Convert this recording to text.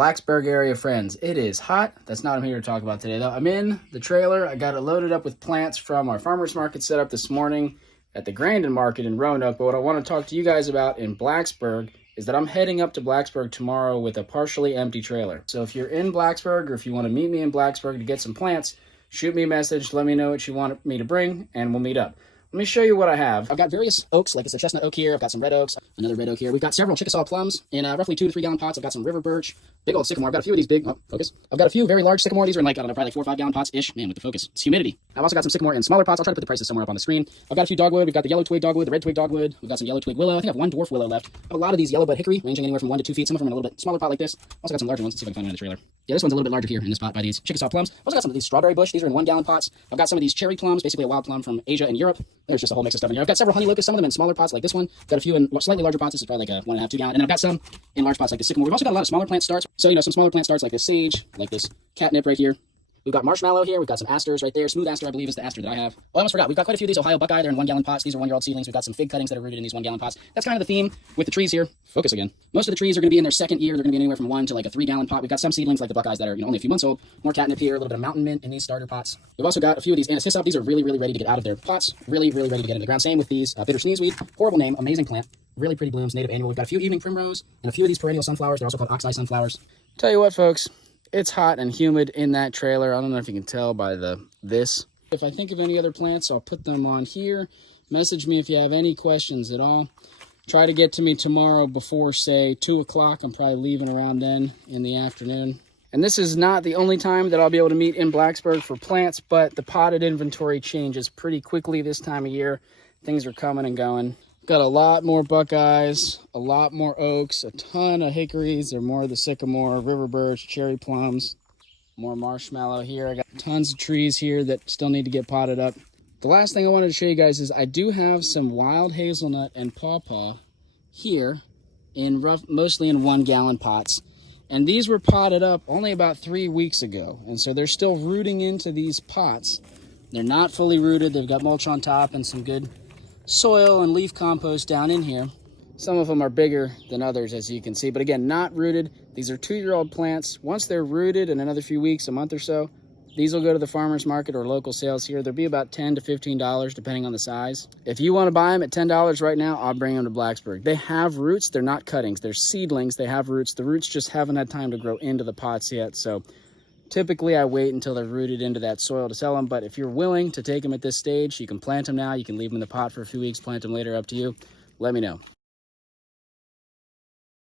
Blacksburg area friends, it is hot. That's not what I'm here to talk about today, though. I'm in the trailer. I got it loaded up with plants from our farmer's market set up this morning at the Grandin Market in Roanoke. But what I want to talk to you guys about in Blacksburg is that I'm heading up to Blacksburg tomorrow with a partially empty trailer. So if you're in Blacksburg or if you want to meet me in Blacksburg to get some plants, shoot me a message, let me know what you want me to bring, and we'll meet up. Let me show you what I have. I've got various oaks, like it's a chestnut oak here. I've got some red oaks, another red oak here. We've got several Chickasaw plums in roughly 2 to 3 gallon pots. I've got some river birch, big old sycamore. I've got a few of these big, focus. I've got a few very large sycamore. These are in like, I don't know, probably like 4 or 5 gallon pots-ish. Man, with the focus, it's humidity. I've also got some sycamore in smaller pots. I'll try to put the prices somewhere up on the screen. I've got a few dogwood. We've got the yellow twig dogwood, the red twig dogwood. We've got some yellow twig willow. I think I have 1 dwarf willow left. I have a lot of these yellow bud hickory, ranging anywhere from 1 to 2 feet. Some of them in a little bit smaller pot like this. Also got some larger ones. Let's see if I can find one in the trailer. Yeah, this one's a little bit larger here in this pot by these Chickasaw plums. Also got some of these strawberry bush. These are in 1 gallon pots. I've got some of these cherry plums, basically a wild plum from Asia and Europe. There's just a whole mix of stuff in here. I've got several honey locusts, some of them in smaller pots like this one. I've got a few in slightly larger pots. This is probably like a 1.5 to 2 gallon. And then I've got some in large pots like the sycamore. We've also got a lot of smaller plant starts. So, you know, some smaller plant starts like this sage, like this catnip right here. We've got marshmallow here. We've got some asters right there. Smooth aster, I believe, is the aster that I have. Oh, I almost forgot. We've got quite a few of these Ohio buckeye. They're in 1 gallon pots. These are 1-year-old seedlings. We've got some fig cuttings that are rooted in these 1 gallon pots. That's kind of the theme with the trees here. Focus again. Most of the trees are going to be in their second year. They're going to be anywhere from 1 to like a 3 gallon pot. We've got some seedlings like the buckeyes that are, you know, only a few months old. More catnip here. A little bit of mountain mint in these starter pots. We've also got a few of these anise hyssop. These are really ready to get out of their pots. Really ready to get into the ground. Same with these bitter sneezeweed. Horrible name. Amazing plant. Really pretty blooms. Native annual. We've got a few evening primrose and a few of these perennial sunflowers. They're also called oxeye sunflowers. Tell you what, folks. It's hot and humid in that trailer. I don't know if you can tell by this. If I think of any other plants, I'll put them on here. Message me if you have any questions at all. Try to get to me tomorrow before, say, 2 o'clock. I'm probably leaving around then in the afternoon. And this is not the only time that I'll be able to meet in Blacksburg for plants, but the potted inventory changes pretty quickly this time of year. Things are coming and going. Got a lot more buckeyes, a lot more oaks, a ton of hickories, or more of the sycamore, river birch, cherry plums, more marshmallow here. I got tons of trees here that still need to get potted up. The last thing I wanted to show you guys is I do have some wild hazelnut and pawpaw here in mostly in 1 gallon pots. And these were potted up only about 3 weeks ago. And so they're still rooting into these pots. They're not fully rooted. They've got mulch on top and some good soil and leaf compost down in here. Some of them are bigger than others, as you can see, but again, not rooted. These are 2-year-old plants. Once they're rooted in another few weeks, a month or so, these will go to the farmer's market or local sales here. They'll be about $10 to $15 depending on the size. If you want to buy them at $10 right now, I'll bring them to Blacksburg. They have roots. They're not cuttings. They're seedlings. They have roots. The roots just haven't had time to grow into the pots yet. So typically, I wait until they're rooted into that soil to sell them, but if you're willing to take them at this stage, you can plant them now. You can leave them in the pot for a few weeks, plant them later, up to you. Let me know.